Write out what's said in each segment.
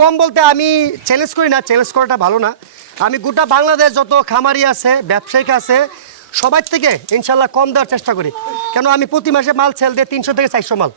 কম বলতে আমি চ্যালেঞ্জ করি না চ্যালেঞ্জ করাটা ভালো না। আমি গোটা বাংলাদেশ যত খামারি আছে, ব্যবসায়িক আছে, সবার থেকে ইনশাল্লাহ কম দেওয়ার চেষ্টা করি। কেন আমি প্রতি মাসে মাল ছেল দিয়ে তিনশো থেকে চারশো মাল।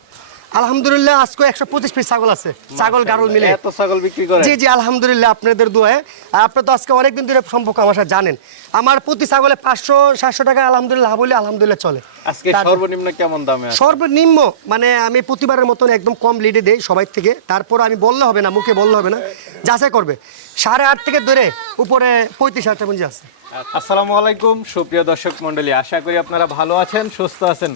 আলহামদুলিল্লাহ আজকে একশো পঁচিশ পিস ছাগল আছে। ছাগল গারল মিলে। এত ছাগল বিক্রি করে। জি জি আলহামদুলিল্লাহ আপনাদের দোয়ায়। আর আপনি তো আজকে অনেকদিন ধরে সম্পর্ক আমার সাথে জানেন। আমার প্রতি ছাগলে পাঁচশো সাতশো টাকা আলহামদুলিল্লাহ বলে আলহামদুলিল্লাহ চলে। আজকে সর্বনিম্ন কেমন দামে আছে? সর্বনিম্ন মানে আমি প্রতিবারের মতন একদম কম লিডে দেই সবাই থেকে। তারপর আমি বললে হবে না মুখে বললে হবে না যাচাই করবে। সাড়ে আট থেকে ধরে উপরে পঁয়ত্রিশ হাজার টাকা আছে। আসসালামু আলাইকুম সুপ্রিয় দর্শক মণ্ডলী আশা করি আপনারা ভালো আছেন সুস্থ আছেন।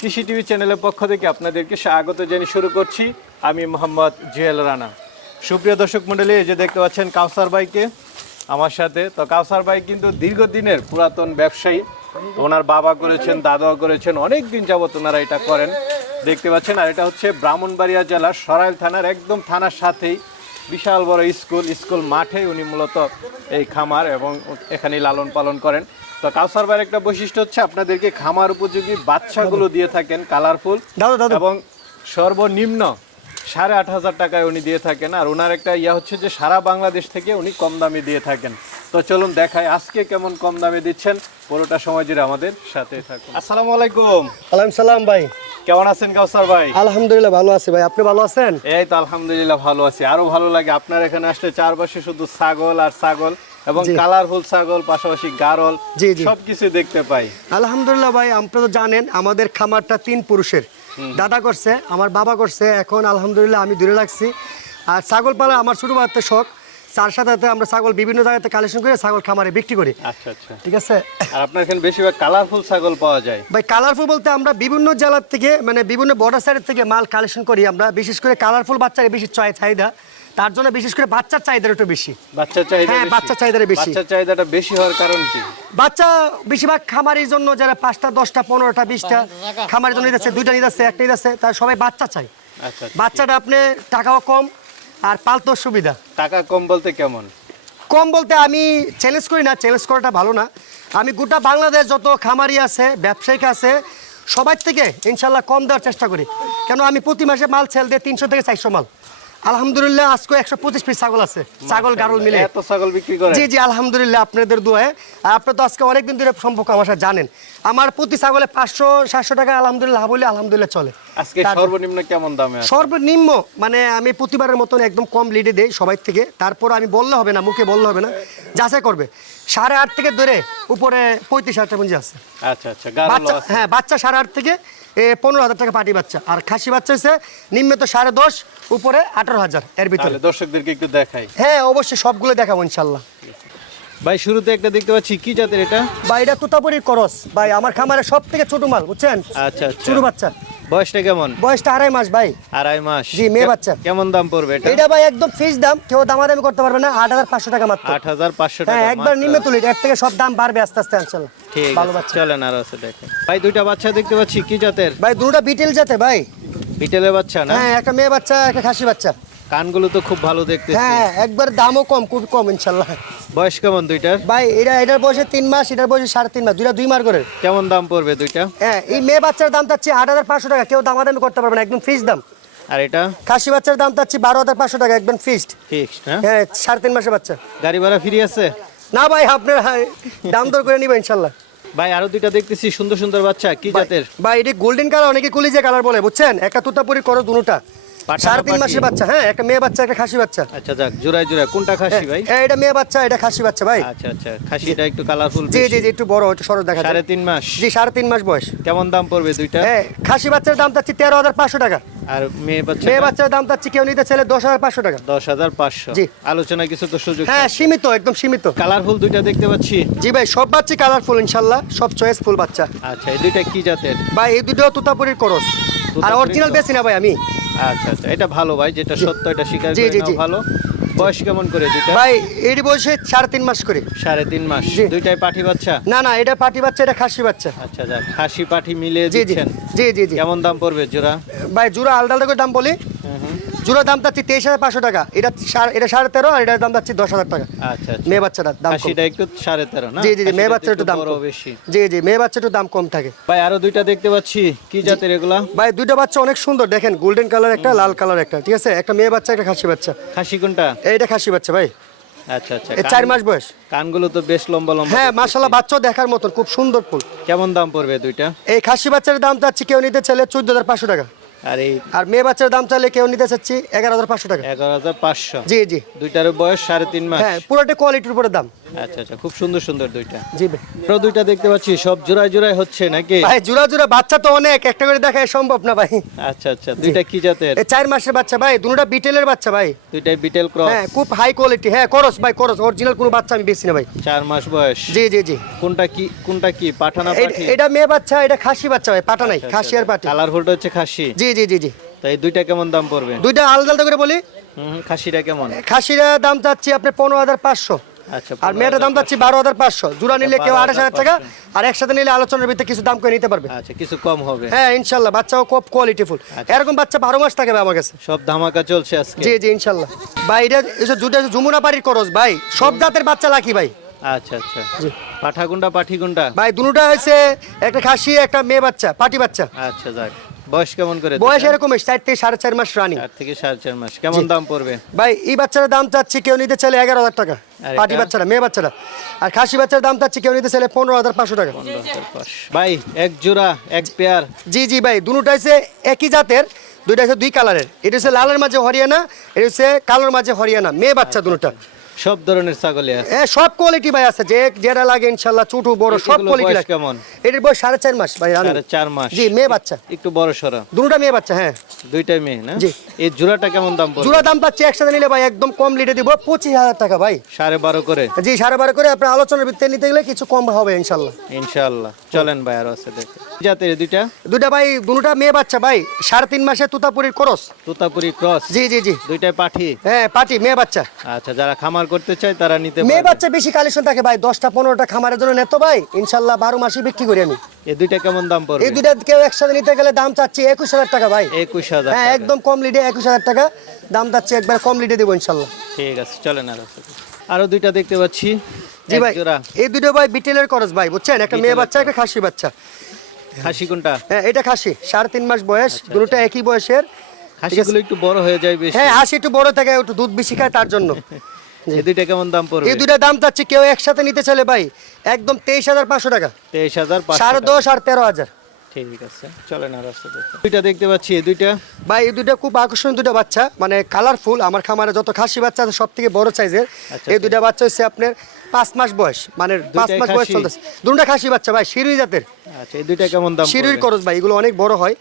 কৃষি টিভি চ্যানেলের পক্ষ থেকে আপনাদেরকে স্বাগত জানিয়ে শুরু করছি। আমি মোহাম্মদ জুয়েল রানা। সুপ্রিয় দর্শক মণ্ডলী, এই যে দেখতে পাচ্ছেন কাউসার বাইকে আমার সাথে। তো কাউসার ভাই কিন্তু দীর্ঘদিনের পুরাতন ব্যবসায়ী। ওনার বাবা করেছেন, দাদাও করেছেন অনেক দিন যাবত ওনারা এটা করেন। দেখতে পাচ্ছেন, আর এটা হচ্ছে ব্রাহ্মণবাড়িয়া জেলার সরাইল থানার একদম থানার সাথেই বিশাল বড় স্কুল। স্কুল মাঠে উনি মূলত এই খামার এবং এখানেই লালন পালন করেন। তো কাউসার ভাইয়ের একটা বৈশিষ্ট্য হচ্ছে আপনাদেরকে খামার উপযোগী বাচ্চাগুলো দিয়ে থাকেন কালারফুল। এবং সর্বনিম্ন সাড়ে আট হাজার টাকায় উনি দিয়ে থাকেন। আর ওনার একটা ইয়া হচ্ছে যে সারা বাংলাদেশ থেকে উনি কম দামে দিয়ে থাকেন। তো চলুন দেখাই আজকে কেমন কম দামে দিচ্ছেন। পুরোটা সময় জুড়ে আমাদের সাথে থাকুন। আসসালামু আলাইকুম। আলাইকুম সালাম ভাই। কেমন আছেন কাউসার ভাই? আলহামদুলিল্লাহ ভালো আছি ভাই। আপনি ভালো আছেন? এই তো আলহামদুলিল্লাহ ভালো আছি। আরও ভালো লাগে আপনার এখানে আসলে চারপাশে শুধু ছাগল আর ছাগল। এবং কালারফুল ছাগল পাশাপাশি গারল। সবকিছু দেখতে পাই। আলহামদুলিল্লাহ ভাই আপনি তো জানেন আমাদের খামারটা তিন পুরুষের। দাদা করছে আমার বাবা করছে এখন আলহামদুলিল্লাহ আমি দূরে রাখছি আর ছাগল পালা আমার ছোটো বাড়িতে শখ তার সাথে আমরা ছাগল বিভিন্ন জায়গাতে কালেকশন করে ছাগল খামারে বিক্রি করি। আচ্ছা আচ্ছা। ঠিক আছে? আর আপনার এখানে বেশিরভাগ কালারফুল ছাগল পাওয়া যায়। ভাই কালারফুল বলতে আমরা বিভিন্ন জেলার থেকে মানে বিভিন্ন বর্ডার সাইডের থেকে মাল কালেকশন করি আমরা। বিশেষ করে কালারফুল বাচ্চাকে বেশি চাই চাহিদা। তার জন্য বিশেষ করে বাচ্চার চাহিদার একটু বেশি। বাচ্চার চাহিদা হ্যাঁ, বাচ্চার চাহিদাটা বেশি। বাচ্চার চাহিদাটা বেশি হওয়ার কারণ কি? বাচ্চা বেশিরভাগ খামারের জন্য যারা পাঁচটা দশটা পনেরোটা বিশটা খামারের জন্য নিতেছে দুইটা নিতেছে একটা নিতেছে তার সবাই বাচ্চা চাই। আচ্ছা বাচ্চাটা আপনি টাকাও কম আর পালতোর সুবিধা। টাকা কম বলতে কেমন? কম বলতে আমি চ্যালেঞ্জ করি না চ্যালেঞ্জ করাটা ভালো না। আমি গোটা বাংলাদেশ যত খামারি আছে ব্যবসায়িক আছে সবার থেকে ইনশাল্লাহ কম দেওয়ার চেষ্টা করি। কেন আমি প্রতি মাসে মাল সেল দিয়ে তিনশো থেকে চারশো মাল। আলহামদুলিল্লাহ আজকে একশো পঁচিশ পিস ছাগল আছে। ছাগল গারল মিলে। এত ছাগল বিক্রি করে। জি জি আলহামদুলিল্লাহ আপনাদের দোয়ায়। আপনি তো আজকে অনেকদিন ধরে সম্পর্ক আমার সাথে জানেন। আমার প্রতি ছাগলে পাঁচশো সাতশো টাকা আলহামদুলিল্লাহ বলে আলহামদুলিল্লাহ চলে। আজকে সর্বনিম্ন কেমন দামে সর্বনিম্ন মানে আমি প্রতিবারের মতন একদম কম লিডে দেই সবাই থেকে। তারপর আমি বললে হবে না মুখে বললে হবে না যাচাই করবে। সাড়ে আট থেকে ধরে উপরে পঁয়ত্রিশ হাজার টাকা পুঁজি আছে। আচ্ছা আচ্ছা হ্যাঁ বাচ্চা সাড়ে আট থেকে এ, পনেরো হাজার টাকা পাটি বাচ্চা। আর খাসি বাচ্চা হচ্ছে নিম্ন তো সাড়ে দশ উপরে আঠারো হাজার এর ভিতরে। দর্শকদেরকে একটু দেখাই। হ্যাঁ অবশ্যই সবগুলো দেখাবো ইনশাল্লাহ। ভাই শুরুতে একটা দেখতে পাচ্ছি। কি জাতের এটা? ভাই এটা তোতাপুরির করস। ভাই আমার খামারে সব থেকে ছোট মাল বুঝছেন? আচ্ছা আচ্ছা। ছোট বাচ্চা। বয়সটা কেমন? বয়সটা আড়াই মাস ভাই। আড়াই মাস। জি, মেয়ে বাচ্চা। কেমন দাম পড়বে এটা? এটা ভাই একদম ফিক্স দাম কেউ দামাদামি করতে পারবে না আট হাজার পাঁচশো টাকা মাত্র। আট হাজার পাঁচশো হ্যাঁ টাকা একবার মাত্র। নিম্নে তুলি এর থেকে সব দাম বাড়বে আস্তে আস্তে ইনশাল্লাহ ঠিক ভালো বাচ্চা। চলেন আর আছে দেখেন ভাই দুইটা বাচ্চা দেখতে পাচ্ছি কি জাতের? ভাই দুটো বিটেল যাতে ভাই। বিটেলের বাচ্চা না? হ্যাঁ একটা মেয়ে বাচ্চা একটা খাসি বাচ্চা। কানগুলো তো খুব ভালো দেখতে হ্যাঁ একবার দামও কম খুব কম ইনশাল্লাহ। বয়স কেমন দুইটার? ভাই এটা এটার বয়সে তিন মাস এটার বয়সে সাড়ে তিন মাস দুইটা দুই মাস করে। কেমন দাম পড়বে দুইটা? হ্যাঁ এই মেয়ে বাচ্চার দাম চাচ্ছি আট হাজার পাঁচশো টাকা কেউ দামাদামি করতে পারবে না একদম ফিক্স দাম। আর এটা? খাসি বাচ্চার দাম চাচ্ছি বারো হাজার পাঁচশো টাকা একদম ফিক্সড ফিক্সড হ্যাঁ? হ্যাঁ সাড়ে তিন মাসের বাচ্চা। গাড়ি ভাড়া ফ্রি আছে? না ভাই আপনার দাম দর করে নিবে ইনশাল্লাহ। ভাই আরও দুইটা দেখতেছি সুন্দর সুন্দর বাচ্চা কি জাতের? ভাই এটি গোল্ডেন কালার অনেকে কুলিজে কালার বলে বুঝছেন? একটা তুতাপুরি করো দুটা। সাড়ে তিন মাসের বাচ্চা হ্যাঁ একটা মেয়ে বাচ্চা একটা খাসি বাচ্চা। আচ্ছা যাক জোড়ায় জোড়ায়। কোনটা খাসি ভাই? এটা মেয়ে বাচ্চা এটা খাসি বাচ্চা ভাই। আচ্ছা আচ্ছা খাসিটা একটু কালারফুল জি জি জি একটু বড় একটু সরস দেখা সাড়ে তিন মাস? জি সাড়ে তিন মাস বয়স। কেমন দাম পড়বে দুইটা? হ্যাঁ খাসি বাচ্চার দাম চাচ্ছি তেরো হাজার পাঁচশো টাকা। আর মেয়ে বাচ্চা মেয়ে বাচ্চার দাম চাচ্ছি কেউ নিতে চাইলে দশ হাজার পাঁচশো টাকা। দশ হাজার পাঁচশো। জি। আলোচনা কিছু তো সুযোগ হ্যাঁ সীমিত একদম সীমিত। কালারফুল দুইটা দেখতে পাচ্ছি? জি ভাই সব বাচ্চা কালারফুল ইনশাল্লাহ। সব চয়েস ফুল বাচ্চা। আচ্ছা এই দুইটা কি জাতের? ভাই এই দুটো তুতাপুরির করস। আর অরিজিনাল বেশি না ভাই আমি। আচ্ছা আচ্ছা এটা ভালো ভাই যেটা সত্য এটা স্বীকার জি, করে জি, নাও ভালো। বয়স কেমন করে দুইটা? ভাই এটি বয়সে সাড়ে তিন মাস করে। সাড়ে তিন মাস। জি। দুইটাই পাঠি বাচ্চা? না না এটা পাটি বাচ্চা এটা খাসি বাচ্চা। আচ্ছা যাক খাসি পাঠি মিলিয়ে জি জি। দিচ্ছেন। জি জি জি। কেমন দাম পড়বে জোড়া? ভাই জোড়া আলাদা আলাদা করে দাম বলি? জোড়া দাম চাচ্ছি তেইশ হাজার পাঁচশো টাকা। এটা এটা সাড়ে তেরো আর এটার দাম চাচ্ছি দশ হাজার টাকা। আচ্ছা আচ্ছা। মেয়ে বাচ্চাটার দাম খাসিটা একটু সাড়ে তেরো জি জি মেয়ে বাচ্চার একটু দাম বেশি। জি জি মেয়ে বাচ্চা একটু দাম কম থাকে। ভাই আরও দুইটা দেখতে পাচ্ছি। কি জাতের এগুলা? ভাই দুইটা বাচ্চা অনেক সুন্দর। দেখেন গোল্ডেন কালার একটা লাল কালার একটা ঠিক আছে? একটা মেয়ে বাচ্চা একটা খাসি বাচ্চা। খাসি কোনটা? এইটা খাসি বাচ্চা ভাই। আচ্ছা আচ্ছা। চার মাস বয়স। কানগুলো তো বেশ লম্বা লম্বা হ্যাঁ। মাশাল্লাহ বাচ্চাও দেখার মতন খুব সুন্দর ফুল। কেমন দাম পড়বে দুইটা? এই খাসি বাচ্চার দাম চাচ্ছি কেউ নিতে চাইলে চোদ্দ হাজার পাঁচশো টাকা। আর এই আর মেয়ে বাচ্চার দাম চাইলে কেউ নিতে চাচ্ছি এগারো হাজার পাঁচশো টাকা। এগারো হাজার পাঁচশো। জি জি। দুইটার বয়স সাড়ে তিন মাস। হ্যাঁ পুরোটা কোয়ালিটির উপরে দাম। আচ্ছা আচ্ছা খুব সুন্দর সুন্দর দুইটা। জি ভাই। দুইটা দেখতে পাচ্ছি সব জোড়ায় জোড়ায় হচ্ছে নাকি? ভাই জোড়া জোড়া বাচ্চা তো অনেক একটা করে দেখা সম্ভব না ভাই। আচ্ছা আচ্ছা দুইটা কি জাতের? চার মাসের বাচ্চা ভাই দুটা বিটেলের বাচ্চা ভাই। দুইটাই বিটেল ক্রস হ্যাঁ খুব হাই কোয়ালিটি হ্যাঁ করস ভাই করস অরিজিনাল কোনো বাচ্চা আমি বেশি না ভাই। চার মাস বয়স। জি জি জি। কোনটা কি কোনটা কি পাঠানা পাঠি? এটা মেয়ে বাচ্চা এটা খাসি বাচ্চা ভাই পাটা নাই খাসি আর পাটি কালারফুলটা হচ্ছে খাসি। জি জি জি জি। তাই দুইটা কেমন দাম পড়বে? দুইটা আলাদা আলাদা করে বলি। খাসিটা কেমন? খাসিরা দাম চাচ্ছি আপনি পনেরো হাজার পাঁচশো। আচ্ছা আর মেয়েটার দাম চাচ্ছি বারো হাজার পাঁচশো। জোড়া নিলে কেউ আঠাশ হাজার টাকা। আর একসাথে নিলে আলোচনার ভিতরে কিছু দাম করে নিতে পারবে। আচ্ছা কিছু কম হবে। হ্যাঁ ইনশাল্লাহ বাচ্চাও খুব কোয়ালিটিফুল আচ্ছা। এরকম বাচ্চা বারো মাস থাকে ভাই আমার কাছে। সব ধামাকা চলছে আজকে। জি জি ইনশাল্লাহ। ভাই এটা এসব জুটা যমুনা বাড়ির করস ভাই। সব জাতের বাচ্চা লাকি ভাই। আচ্ছা আচ্ছা। পাঠা কোনটা পাঠি কোনটা ভাই দুটা হয়েছে একটা খাসি একটা মেয়ে বাচ্চা পাটি বাচ্চা। আচ্ছা যাক। বয়স কেমন করে বয়স এরকম চার থেকে সাড়ে চার মাস রানিং চার থেকে সাড়ে চার মাস। কেমন দাম পড়বে? ভাই এই বাচ্চার দাম চাচ্ছি কেউ নিতে চাইলে এগারো হাজার টাকা। পাটি এটা? বাচ্চাটা মেয়ে বাচ্চাটা আর খাসি বাচ্চার দাম চাচ্ছি কেউ নিতে চাইলে পনেরো হাজার পাঁচশো টাকা। ভাই এক জোড়া এক পেয়ার। জি জি ভাই দুটা হচ্ছে একই জাতের দুইটা হচ্ছে দুই কালারের এটা হচ্ছে লালের মাঝে হরিয়ানা এটা হচ্ছে কালোর মাঝে হরিয়ানা। মেয়ে বাচ্চা দুটা সব ধরনের ছাগলই আছে। সব কোয়ালিটি ভাই আছে। যে যেটা লাগে ইনশাল্লাহ ছোট বড় সব কোয়ালিটি লাগে। কেমন? এটার বয়স সাড়ে চার মাস ভাই সাড়ে চার মাস। জি মেয়ে বাচ্চা। একটু বড় দুটা মেয়ে বাচ্চা হ্যাঁ। দুইটাই মেয়ে না? জি। এই জোড়াটা কেমন দাম পড়বে? জোড়া দাম পাচ্ছি একসাথে নিলে ভাই একদম কম লিটে দিব পঁচিশ হাজার টাকা ভাই। সাড়ে বারো করে? জি সাড়ে বারো করে। আপনার আলোচনার ভিত্তিতে নিতে গেলে কিছু কম হবে ইনশাল্লাহ। ইনশাআল্লাহ চলেন ভাই আরও আছে দেখে। জাতের এই দুইটা? ভাই দুটা মেয়ে বাচ্চা ভাই। সাড়ে তিন মাসে তুতাপুরির করস। তোতাপুরি ক্রস? জি জি জি। দুইটাই পাঠি? হ্যাঁ পাটি মেয়ে বাচ্চা। আচ্ছা যারা খামার করতে চায় তারা নিতে মেয়ে বাচ্চা বেশি কালেকশন থাকে ভাই দশটা পনেরোটা খামারের জন্য নেতো ভাই। ইনশাল্লাহ বারো মাসে বিক্রি করি আমি। এই দুইটা কেমন দাম পড়বে? এই দুটা কেউ একসাথে নিতে গেলে দাম চাচ্ছি একুশ হাজার টাকা ভাই। একুশ হাজার হ্যাঁ একদম কম লিডে একুশ হাজার টাকা দাম চাচ্ছি একবার কম লিডে দেবো ইনশাল্লাহ। ঠিক আছে চলেন আরও। আরও দুইটা দেখতে পাচ্ছি। জি ভাই এই দুটো ভাই বিটেলের করস ভাই বুঝছেন? একটা মেয়ে বাচ্চা একটা খাসি বাচ্চা। খাসি কোনটা? হ্যাঁ এটা খাসি সাড়ে তিন মাস বয়স দুটো একই বয়সের। খাসিগুলো একটু বড় হয়ে যায় বেশি। হ্যাঁ হাসি একটু বড় থাকে একটু দুধ বেশি খায় তার জন্য। এই দুইটা কেমন দাম পড়বে? এই দুটা দাম চাচ্ছি কেউ একসাথে নিতে চলে ভাই একদম তেইশ হাজার পাঁচশো টাকা। তেইশ হাজার সাড়ে দশ আর তেরো হাজার। ঠিক আছে চলেন আর আসতে দেখি। দুইটা দেখতে পাচ্ছি এই দুইটা? ভাই এই দুটা খুব আকর্ষণীয় বাচ্চা মানে কালারফুল আমার খামারে যত খাসি বাচ্চা আছে সব থেকে বড় সাইজের আচ্ছা, এই দুটা বাচ্চা হচ্ছে আপনার পাঁচ মাস বয়স মানে পাঁচ মাস বয়স চলতেছে। দুটা খাসি বাচ্চা ভাই শিরুই জাতের। আচ্ছা এই দুইটা কেমন দাম শিরুই? করস ভাই এগুলো অনেক বড় হয়।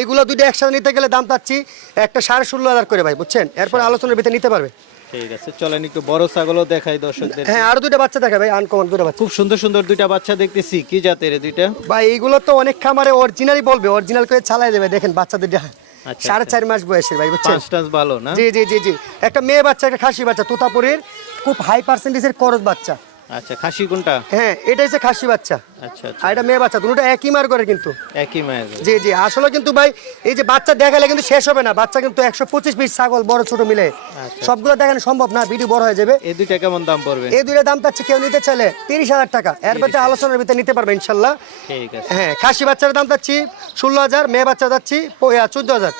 এগুলো দুইটা একসাথে নিতে গেলে দাম চাচ্ছি একটা সাড়ে ষোলো হাজার করে ভাই বুঝছেন? এরপর আলোচনার ভিতরে নিতে পারবে। ঠিক আছে চলেন একটু বড় ছাগলও দেখাই দর্শকদের। হ্যাঁ আর দুইটা বাচ্চা দেখা ভাই আনকমন দুইটা বাচ্চা। খুব সুন্দর সুন্দর দুইটা বাচ্চা দেখতেছি কি জাতের দুইটা? ভাই এইগুলো তো অনেক খামারে অরিজিনালই বলবে অরিজিনাল করে চালাই দেবে দেখেন বাচ্চা আচ্ছা, সাড়ে চার মাস বয়সের ভাই বুঝছেন? পাঁচ ভালো না? জি জি জি জি। একটা মেয়ে বাচ্চা একটা খাসি বাচ্চা তোতাপুরের খুব হাই পার্সেন্টেজের করজ বাচ্চা। আচ্ছা খাসি কোনটা? হ্যাঁ এটা হচ্ছে খাসি বাচ্চা। আচ্ছা আচ্ছা। আর এটা মেয়ে বাচ্চা দুটো একই মার করে কিন্তু। একই মায়ের জি জি আসলে কিন্তু ভাই এই যে বাচ্চা দেখালে কিন্তু শেষ হবে না। বাচ্চা কিন্তু একশো পঁচিশ পিস ছাগল বড় ছোট মিলে। আচ্ছা। সবগুলো দেখানো সম্ভব না ভিডিও বড় হয়ে যাবে। এই দুইটা কেমন দাম পড়বে? এই দুইটা দাম চাচ্ছে কেউ নিতে চাইলে তিরিশ হাজার টাকা। এর ভিতরে আলোচনার ভিতরে নিতে পারবে ইনশাল্লাহ। ঠিক আছে। হ্যাঁ খাসি বাচ্চার দাম চাচ্ছি ষোলো হাজার মেয়ে বাচ্চা যাচ্ছি চোদ্দ হাজার।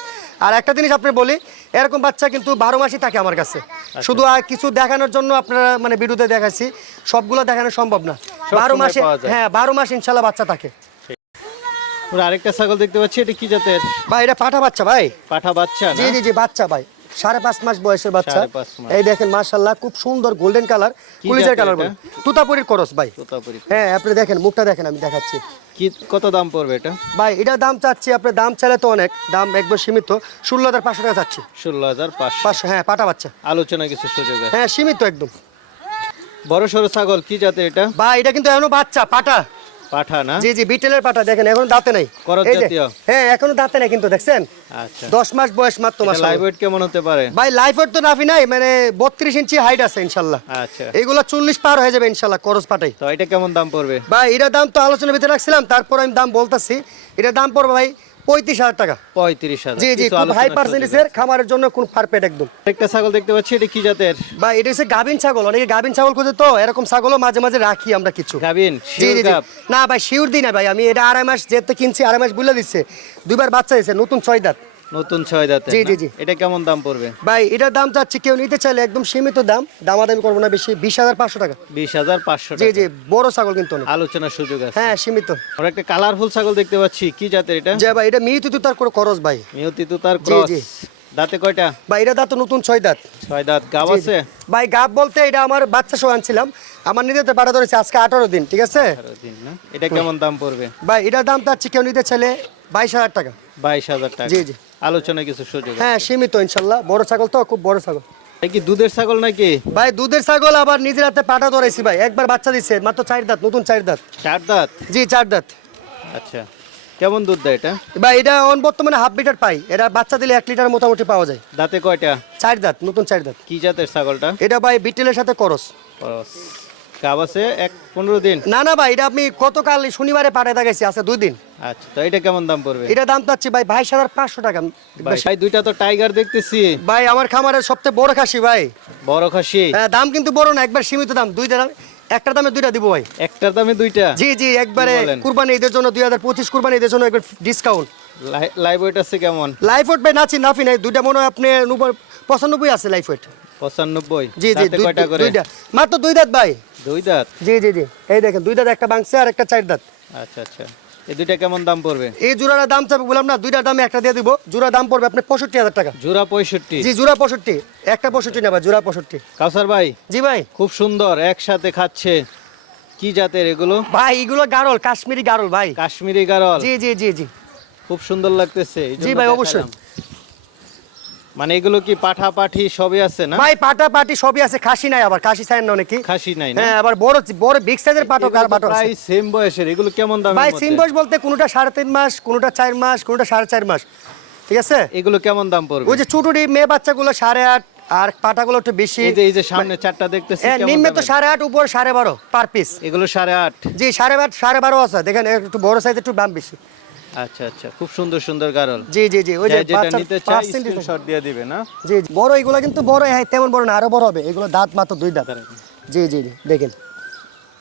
আর একটা জিনিস আপনি বলি এরকম বাচ্চা কিন্তু বারো মাসই থাকে আমার কাছে। আচ্ছা। শুধু আর কিছু দেখানোর জন্য আপনারা মানে বিরুদ্ধে দেখাচ্ছি সবগুলো দেখানো সম্ভব না। বারো মাসে হ্যাঁ বারো মাস ইনশাল্লাহ বাচ্চা থাকে। আরেকটা ছাগল দেখতে পাচ্ছি এটা কি জাতের? ভাই এটা পাঠা বাচ্চা ভাই। পাঠা বাচ্চা জি জি জি বাচ্চা ভাই। সাড়ে পাঁচ মাস বয়সের বাচ্চা। এই দেখেন মার্শাল্লাহ খুব সুন্দর গোল্ডেন কালার পুলিশের কালার? বলে। তুতাপুরির করস ভাই। হ্যাঁ আপনি দেখেন মুখটা দেখেন আমি দেখাচ্ছি। কি কত দাম পড়বে এটা? ভাই এটা দাম চাচ্ছি আপনার দাম চাইলে তো অনেক দাম একবার সীমিত। ষোলো হাজার পাঁচশো টাকা চাচ্ছি। ষোলো হাজার পাঁচশো। হ্যাঁ পাটা বাচ্চা। আলোচনা কিছু সুযোগ হ্যাঁ সীমিত একদম। বড় সড়ো ছাগল কি জাতের এটা? ভাই এটা কিন্তু এখনও বাচ্চা পাটা। পাঠা না? জি জি বিটেলের পাঠা দেখেন এখন দাঁতে নাই। এই যে, হ্যাঁ এখনও দাঁতে নাই কিন্তু দেখছেন? আচ্ছা। দশ মাস বয়স মাত্র মাস লাইভ ওয়েট কেমন হতে পারে? ভাই লাইফের তো নাফি নাই মানে বত্রিশ ইঞ্চি হাইট আছে ইনশাল্লাহ আচ্ছা। এগুলো চল্লিশ পার হয়ে যাবে ইনশাল্লাহ করস পাঠাই তো এটা কেমন দাম পড়বে? ভাই এটার দাম তো আলোচনার ভিতরে রাখছিলাম তারপর আমি দাম বলতেছি। এটা দাম পড়বে ভাই পঁয়ত্রিশ হাজার টাকা। পঁয়ত্রিশ হাজার। জি জি খুব হাই পার্সেন্টেজের খামারের জন্য কোন পারফেক্ট একদম। একটা ছাগল দেখতে পাচ্ছি এটা কি জাতের? বা এটা হচ্ছে গাভিন ছাগল অনেকে গাভিন ছাগল খোঁজে তো এরকম ছাগলও মাঝে মাঝে রাখি আমরা কিছু। গাবিন জি জি না ভাই শিউর দিই না ভাই আমি এটা আড়াই মাস যেতে কিনছি আড়াই মাস বুঝলে দিচ্ছে দুইবার বাচ্চা দিচ্ছে নতুন ছয় দাঁত। নতুন ছয় দাঁতের জি, জি, জি। এটা কেমন দাম পড়বে? ভাই এটার দাম চাচ্ছি কেউ নিতে চাইলে একদম সীমিত দাম। দামাদামি করব না বেশি বিশ হাজার পাঁচশো টাকা। বিশ হাজার পাঁচশো জি জি বড় ছাগল কিন্তু অনেক। আলোচনার সুযোগ আছে। হ্যাঁ সীমিত। আমরা একটা কালারফুল ছাগল দেখতে পাচ্ছি। কি জাতের এটা? যে ভাই এটা মিহি তুতু তার করে খরচ ভাই। মিহতি তো তার জি, ক্রস জি। দাঁতে কয়টা? ভাই এটা দাঁত নতুন ছয় দাঁত। ছয় দাঁত। গাব জি, জি। আছে? ভাই গাব বলতে এটা আমার বাচ্চা সহ আনছিলাম। আমার নিজেতে বাড়া ধরেছে আজকে আঠারো দিন ঠিক আছে? আঠারো দিন না? এটা কেমন দাম পড়বে? ভাই এটার দাম চাচ্ছি কেউ নিতে চাইলে বাইশ হাজার টাকা। বাইশ হাজার টাকা। জি, জি। আলোচনায় কিছু সুযোগ হ্যাঁ সীমিত ইনশাল্লাহ। বড় ছাগল তো খুব বড় ছাগল। কি দুধের ছাগল নাকি? ভাই দুধের ছাগল আবার নিজের হাতে পাটা ধরেছি ভাই। একবার বাচ্চা দিচ্ছে মাত্র চার দাঁত নতুন চার দাঁত। চার দাঁত? জি চার দাঁত। আচ্ছা। কেমন দুধ দেয় এটা? ভাই এটা অন বর্তমানে হাফ লিটার পাই। এটা বাচ্চা দিলে এক লিটার মোটামুটি পাওয়া যায়। দাঁতে কয়টা? চার দাঁত নতুন চার দাঁত। কি জাতের ছাগলটা? এটা ভাই বিটেলের সাথে করস। ক্রস। গাব আছে এক পনেরো দিন? না না ভাই এটা আপনি গতকাল শনিবারে পাঠায় দেখাইছি আছে দুই দিন। আচ্ছা তো এটা কেমন দাম পড়বে? এটা দাম চাচ্ছি ভাই বাইশ হাজার পাঁচশো টাকা। ভাই দুইটা তো টাইগার দেখতেছি। ভাই আমার খামারের সবচেয়ে বড় খাসি ভাই। বড় খাসি? হ্যাঁ দাম কিন্তু বড় না একবার সীমিত দাম দুইটা দাম একটা দামে দুইটা দিব ভাই। একটার দামে দুইটা? জি জি একবারে কুরবানি ঈদের জন্য দুই হাজার পঁচিশ কুরবানি ঈদের জন্য একবার ডিসকাউন্ট লাইভ ওয়েট আছে কেমন? লাইফ ওয়েট ভাই নাচি নাফি নাই দুইটা মনে হয় আপনি পঁচানব্বই আছে লাইফ ওয়েট পঁচানব্বই? জি জি দুইটা। মাত্র দুই দাঁত ভাই। দুই দাঁত? জি জি জি। এই দেখেন দুই দাঁত একটা বাংছে আর একটা চার দাঁত। আচ্ছা আচ্ছা। এই দুইটা কেমন দাম পড়বে? এই জোড়ার দাম চাবে বললাম না দুইটার দামে একটা দিয়ে দিব। জোড়া দাম পড়বে আপনি পঁয়ষট্টি হাজার টাকা। জোড়া পঁয়ষট্টি? জি জোড়া পঁয়ষট্টি। একটা পঁয়ষট্টি নেবা জোড়া পঁয়ষট্টি। কাউসার ভাই? জি ভাই। খুব সুন্দর একসাথে খাচ্ছে। কি জাতের এগুলো? ভাই এগুলো গারল কাশ্মীরি গারল ভাই। কাশ্মীরি গারল। জি জি জি জি। খুব সুন্দর লাগতেছে জি ভাই, অবশ্যই। মানে এগুলো কি পাঠা পাঠি সবই আছে না? ভাই পাটা পাটি সবই আছে খাসি নাই আবার খাসি সাইন না অনেকে খাসি নাই হ্যাঁ আবার বড় বড় বিগ সাইজের পাটক আর পাটক আছে। প্রায় সেম বয়সের এগুলো কেমন দাম ভাই সিম বয়স বলতে কোনোটা সাড়ে তিন মাস কোনোটা চার মাস কোনোটা সাড়ে চার মাস। ঠিক আছে? এগুলো কেমন দাম পড়বে? ওই যে ছোটটি মেয়ে বাচ্চাগুলো সাড়ে আট আর পাটাগুলো একটু বেশি। এই যে এই যে সামনে চারটা দেখতেছি এ, কেমন নিম্নে তো? সাড়ে আট উপর সাড়ে বারো পার পিস এগুলো সাড়ে আট। জি সাড়ে আট সাড়ে বারো আছে। দেখেন একটু বড় সাইজ একটু দাম বেশি। আচ্ছা আচ্ছা খুব সুন্দর সুন্দর গারল। জি জি জি ওই যে বাচ্চা নিতে চাই percentage স্ক্রিনশট দিয়ে দিবে না? জি জি। বড় এগুলো কিন্তু বড় হ্যাঁ তেমন বড় না আরও বড় হবে। এগুলো দাঁত মাত্র দুই দাঁত। জি জি জি দেখেন।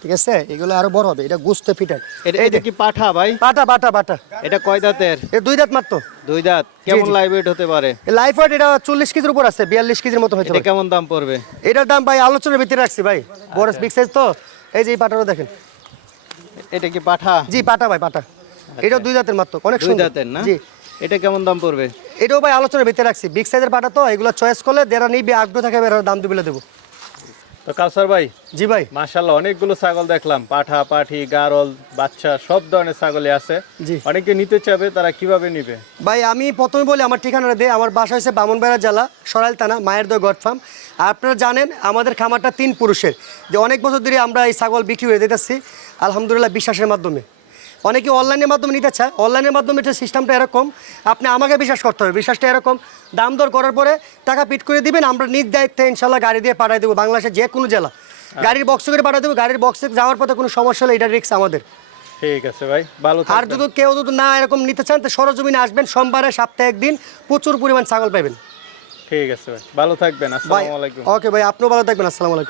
ঠিক আছে? এগুলো আরও বড় হবে এটা গুস্তে ফিটার। এটা কি পাঠা ভাই? বাটা বাটা বাটা এটা কয় দাঁতের? এ দুই দাঁত মাত্র। দুই দাঁত। কেমন। লাইভ ওয়েট হতে পারে? লাইফ ওয়েট এটা চল্লিশ কেজির উপর আছে বিয়াল্লিশ কেজির মতো হয়েছে এটা কেমন দাম পড়বে? এটার দাম ভাই আলোচনার ভিতরে রাখছি ভাই। বড় বিগ সাইজ তো। এই যে এই পাটারও দেখেন। এটা কি পাঠা? জি পাটা ভাই পাটা এটা দুই দাঁতের মাত্র অনেক দুই সুন্দর। দাঁতের না? জি। এটা কেমন দাম পড়বে? এটাও ভাই আলোচনার ভিতরে রাখছি বিগ সাইজের পাটা তো এগুলো চয়েস করলে যারা নিবে আগ্রহ থাকে এরা দাম দিবে দেবো। তো কাউসার ভাই জি ভাই। মাশাল্লাহ অনেকগুলো ছাগল দেখলাম পাঠা পাঠি গারল বাচ্চা সব ধরনের ছাগলই আছে। জি। অনেকে নিতে চাবে তারা কীভাবে নিবে? ভাই আমি প্রথমে বলি আমার ঠিকানাটা দে আমার বাসা হচ্ছে বামনবেড়া জেলা সরাইল থানা মায়ের দয় গড ফার্ম। আর আপনারা জানেন আমাদের খামারটা তিন পুরুষের। যে অনেক বছর ধরে আমরা এই ছাগল বিক্রি হয়ে দিতেছি আলহামদুলিল্লাহ বিশ্বাসের মাধ্যমে। অনেকে অনলাইনের মাধ্যমে নিতে চায় অনলাইনের মাধ্যমে এটা সিস্টেমটা এরকম আপনি আমাকে বিশ্বাস করতে হবে বিশ্বাসটা এরকম দাম দর করার পরে টাকা পিট করে দিবেন আমরা নিজ দায়িত্বে ইনশাল্লাহ গাড়ি দিয়ে পাঠিয়ে দেবো বাংলাদেশের যে কোনো জেলা। গাড়ির বক্সে করে পাঠিয়ে দেবো গাড়ির বক্সে যাওয়ার পথে কোনো সমস্যা হলে এটা রিক্স আমাদের। ঠিক আছে ভাই ভালো আর যদি কেউ যদি না এরকম নিতে চান তো সরজমিনে আসবেন সোমবারে সপ্তাহে একদিন প্রচুর পরিমাণ ছাগল পাবেন ঠিক আছে ভাই ভালো থাকবেন আসসালামু আলাইকুম। ওকে ভাই আপনিও ভালো থাকবেন আসসালামু আলাইকুম।